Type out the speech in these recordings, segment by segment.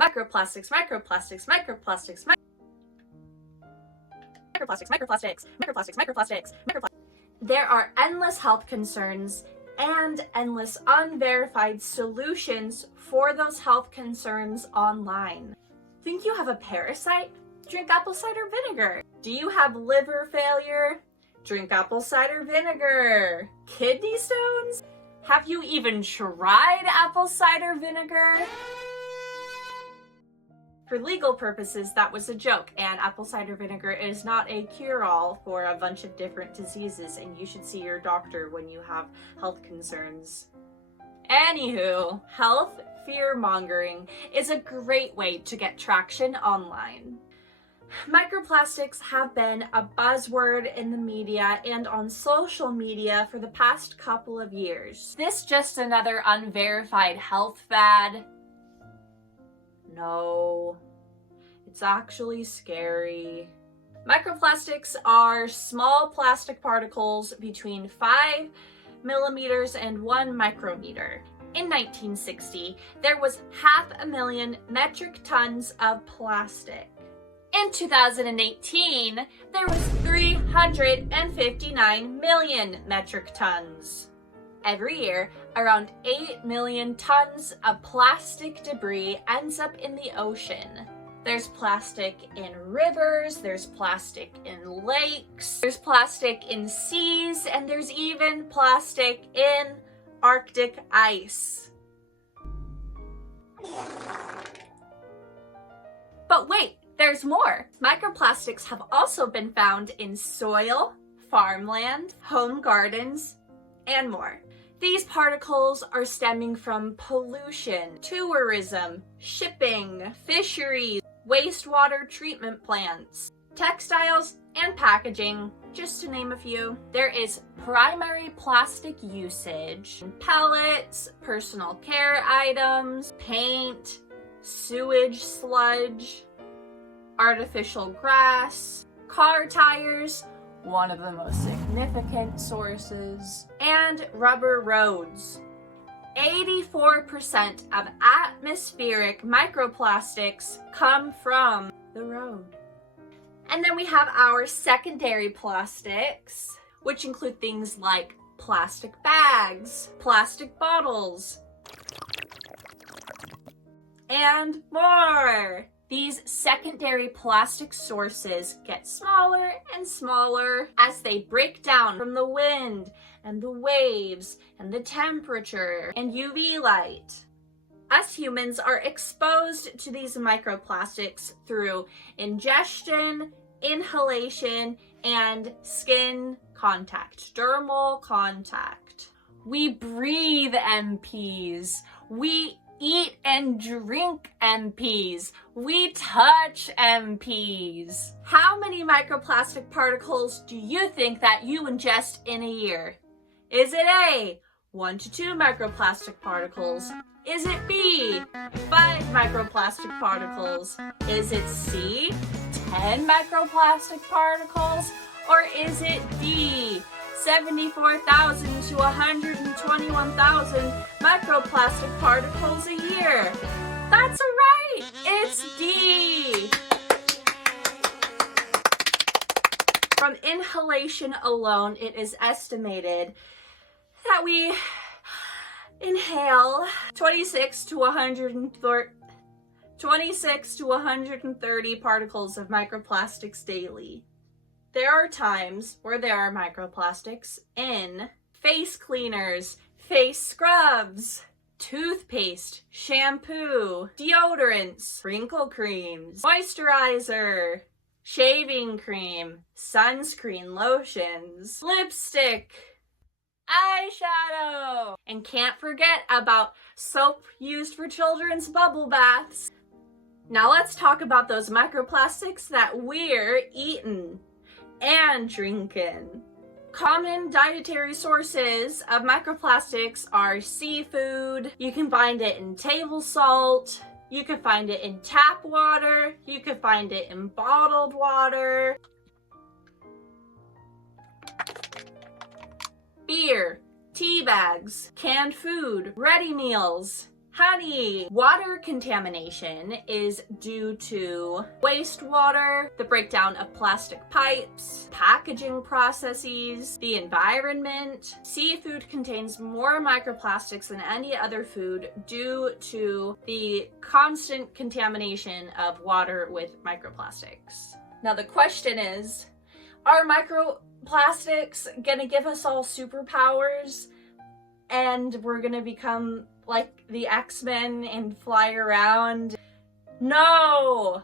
Microplastics, microplastics, microplastics, microplastics, microplastics, microplastics, microplastics, microplastics. There are endless health concerns and endless unverified solutions for those health concerns online. Think you have a parasite? Drink apple cider vinegar. Do you have liver failure? Drink apple cider vinegar. Kidney stones? Have you even tried apple cider vinegar? For legal purposes, that was a joke, and apple cider vinegar is not a cure-all for a bunch of different diseases, and you should see your doctor when you have health concerns. Anywho, health fear-mongering is a great way to get traction online. Microplastics have been a buzzword in the media and on social media for the past couple of years. Is this just another unverified health fad? No, it's actually scary. Microplastics are small plastic particles between 5 millimeters and 1 micrometer. In 1960, there was 500,000 metric tons of plastic. In 2018, there was 359 million metric tons. Every year, around 8 million tons of plastic debris ends up in the ocean. There's plastic in rivers, there's plastic in lakes, there's plastic in seas, and there's even plastic in Arctic ice. But wait, there's more. Microplastics have also been found in soil, farmland, home gardens, and more. These particles are stemming from pollution, tourism, shipping, fisheries, wastewater treatment plants, textiles, and packaging, just to name a few. There is primary plastic usage, pellets, personal care items, paint, sewage sludge, artificial grass, car tires, one of the most significant sources, and rubber roads. 84% of atmospheric microplastics come from the road. And then we have our secondary plastics, which include things like plastic bags, plastic bottles, and more. These secondary plastic sources get smaller and smaller as they break down from the wind and the waves and the temperature and UV light. Us humans are exposed to these microplastics through ingestion, inhalation, and skin contact, dermal contact. We breathe MPs. We eat and drink MPs. We touch MPs. How many microplastic particles do you think that you ingest in a year? Is it A, 1 to 2 microplastic particles? Is it B, 5 microplastic particles? Is it C, 10 microplastic particles? Or is it D, 74,000 to 121,000 microplastic particles a year? That's right! It's D! From inhalation alone, it is estimated that we inhale 26 to 130 particles of microplastics daily. There are times where there are microplastics in face cleaners, face scrubs, toothpaste, shampoo, deodorants, wrinkle creams, moisturizer, shaving cream, sunscreen lotions, lipstick, eyeshadow, and can't forget about soap used for children's bubble baths. Now let's talk about those microplastics that we're eating and drinking. Common dietary sources of microplastics are seafood. You can find it in table salt. You can find it in tap water. You can find it in bottled water. Beer, tea bags, canned food, ready meals, honey. Water contamination is due to wastewater, the breakdown of plastic pipes, packaging processes, the environment. Seafood contains more microplastics than any other food due to the constant contamination of water with microplastics. Now the question is, are microplastics gonna give us all superpowers and we're gonna become like the X-Men and fly around? No!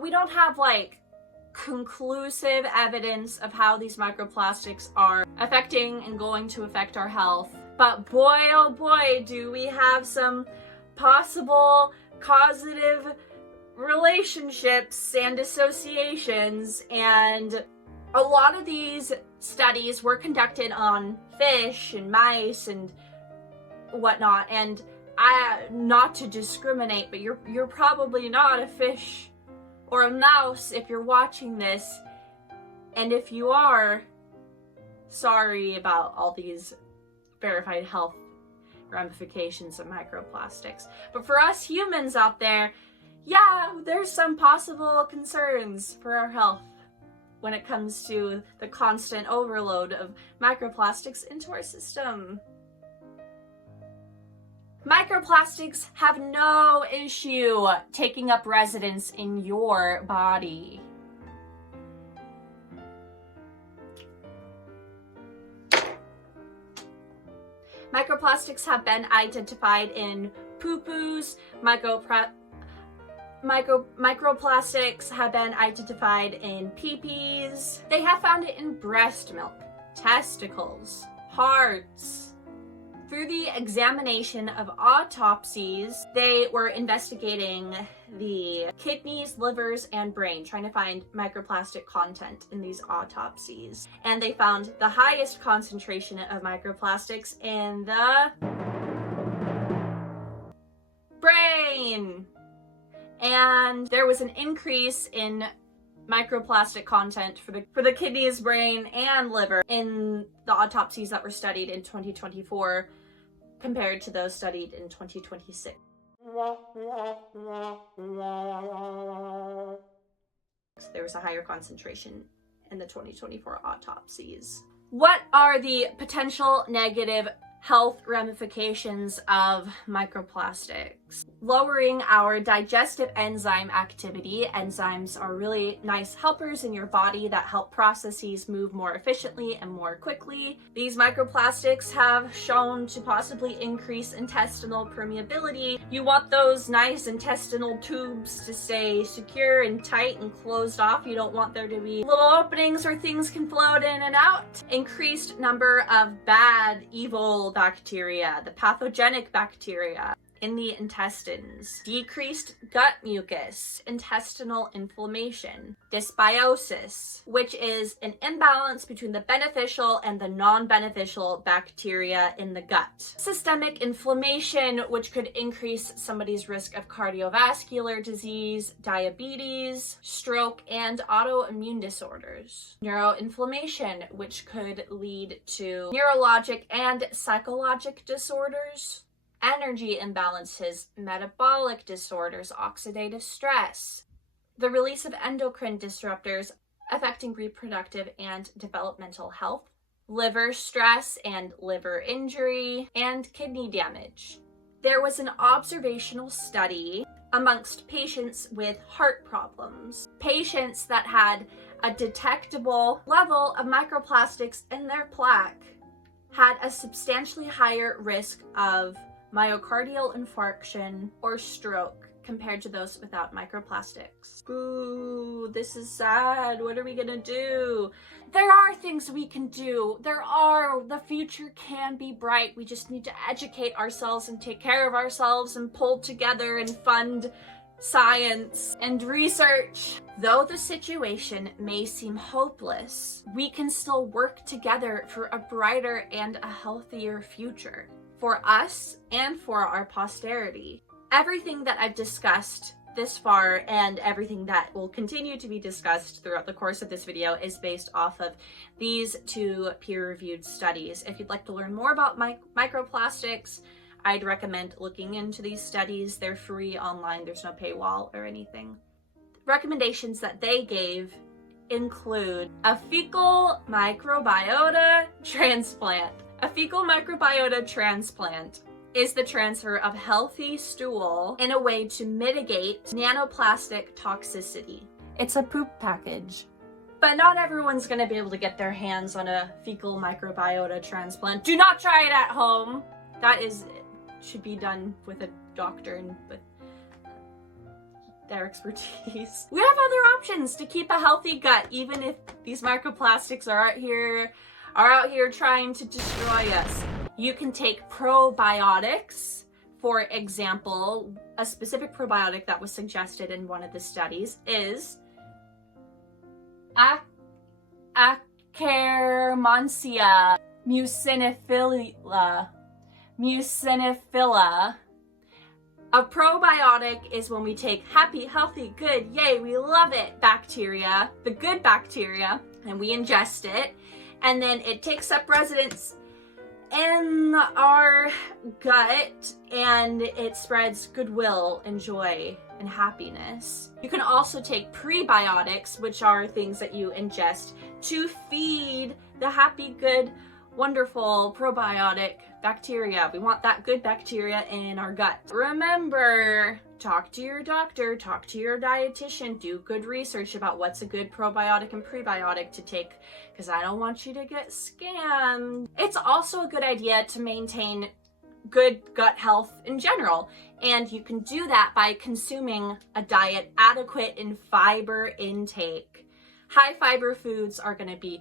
We don't have like conclusive evidence of how these microplastics are affecting and going to affect our health. But boy, oh boy, do we have some possible causative relationships and associations. And a lot of these studies were conducted on fish and mice and whatnot, and not to discriminate, but you're probably not a fish or a mouse if you're watching this, and if you are, sorry about all these verified health ramifications of microplastics. But for us humans out there, yeah, there's some possible concerns for our health when it comes to the constant overload of microplastics into our system. Microplastics have no issue taking up residence in your body. Microplastics have been identified in poo-poos. Microplastics have been identified in pee-pees. They have found it in breast milk, testicles, hearts. Through the examination of autopsies, they were investigating the kidneys, livers, and brain, trying to find microplastic content in these autopsies. And they found the highest concentration of microplastics in the brain. And there was an increase in microplastic content for the kidneys, brain, and liver in the autopsies that were studied in 2024 compared to those studied in 2026. There was a higher concentration in the 2024 autopsies. What are the potential negative health ramifications of microplastics? Lowering our digestive enzyme activity. Enzymes are really nice helpers in your body that help processes move more efficiently and more quickly. These microplastics have shown to possibly increase intestinal permeability. You want those nice intestinal tubes to stay secure and tight and closed off. You don't want there to be little openings where things can float in and out. Increased number of bad, evil bacteria, the pathogenic bacteria in the intestines, decreased gut mucus, intestinal inflammation, dysbiosis, which is an imbalance between the beneficial and the non-beneficial bacteria in the gut, systemic inflammation, which could increase somebody's risk of cardiovascular disease, diabetes, stroke, and autoimmune disorders, neuroinflammation, which could lead to neurologic and psychologic disorders, energy imbalances, metabolic disorders, oxidative stress, the release of endocrine disruptors affecting reproductive and developmental health, liver stress and liver injury, and kidney damage. There was an observational study amongst patients with heart problems, patients that had a detectable level of microplastics in their plaque had a substantially higher risk of myocardial infarction or stroke compared to those without microplastics. Boo, this is sad. What are we gonna do? There are things we can do. The future can be bright. We just need to educate ourselves and take care of ourselves and pull together and fund science and research. Though the situation may seem hopeless, we can still work together for a brighter and a healthier future for us and for our posterity. Everything that I've discussed this far and everything that will continue to be discussed throughout the course of this video is based off of these two peer-reviewed studies. If you'd like to learn more about microplastics, I'd recommend looking into these studies. They're free online. There's no paywall or anything. Recommendations that they gave include a fecal microbiota transplant. A fecal microbiota transplant is the transfer of healthy stool in a way to mitigate nanoplastic toxicity. It's a poop package. But not everyone's gonna be able to get their hands on a fecal microbiota transplant. Do not try it at home. That should be done with a doctor and with their expertise. We have other options to keep a healthy gut, even if these microplastics are out here trying to destroy us. You can take probiotics. For example, a specific probiotic that was suggested in one of the studies is Akkermansia muciniphila. A probiotic is when we take happy, healthy, good, yay, we love it bacteria, the good bacteria, and we ingest it, and then it takes up residence in our gut and it spreads goodwill and joy and happiness. You can also take prebiotics, which are things that you ingest to feed the happy, good, wonderful probiotic bacteria. We want that good bacteria in our gut. Remember, talk to your doctor, talk to your dietitian, do good research about what's a good probiotic and prebiotic to take, because I don't want you to get scammed. It's also a good idea to maintain good gut health in general, and you can do that by consuming a diet adequate in fiber intake. High fiber foods are going to be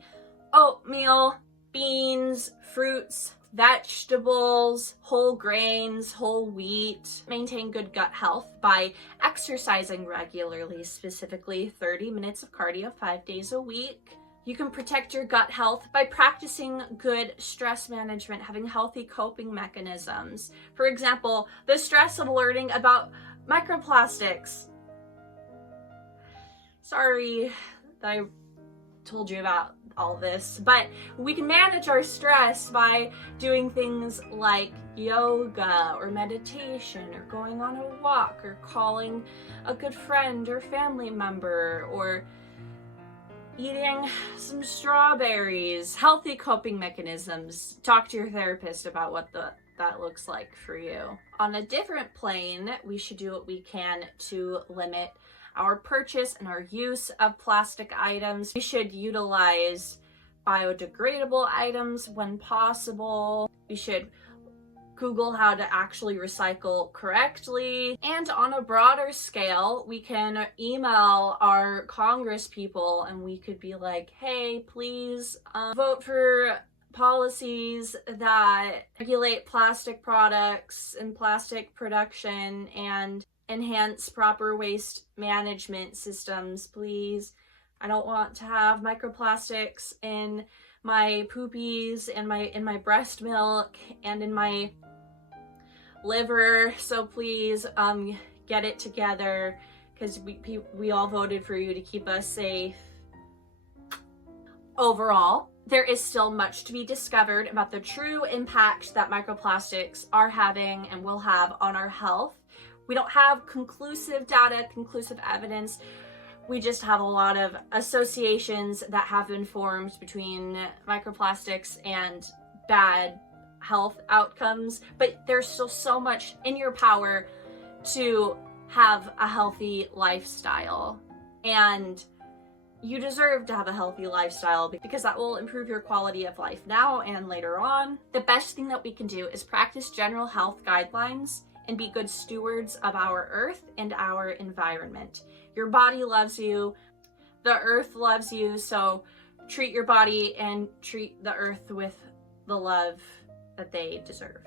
oatmeal, beans, fruits, vegetables, whole grains, whole wheat. Maintain good gut health by exercising regularly, specifically 30 minutes of cardio 5 days a week. You can protect your gut health by practicing good stress management, having healthy coping mechanisms. For example, the stress of learning about microplastics. Sorry that I told you about all this, but we can manage our stress by doing things like yoga or meditation or going on a walk or calling a good friend or family member or eating some strawberries. Healthy coping mechanisms. Talk to your therapist about what that looks like for you. On a different plane, we should do what we can to limit our purchase and our use of plastic items. We should utilize biodegradable items when possible. We should Google how to actually recycle correctly. And on a broader scale, we can email our Congress people and we could be like, hey, please vote for policies that regulate plastic products and plastic production and enhance proper waste management systems, please. I don't want to have microplastics in my poopies and in my breast milk and in my liver, so please get it together, because we all voted for you to keep us safe. Overall, there is still much to be discovered about the true impact that microplastics are having and will have on our health. We don't have conclusive data, conclusive evidence. We just have a lot of associations that have been formed between microplastics and bad health outcomes, but there's still so much in your power to have a healthy lifestyle, and you deserve to have a healthy lifestyle because that will improve your quality of life now and later on. The best thing that we can do is practice general health guidelines and be good stewards of our earth and our environment. Your body loves you, the earth loves you, so treat your body and treat the earth with the love that they deserve.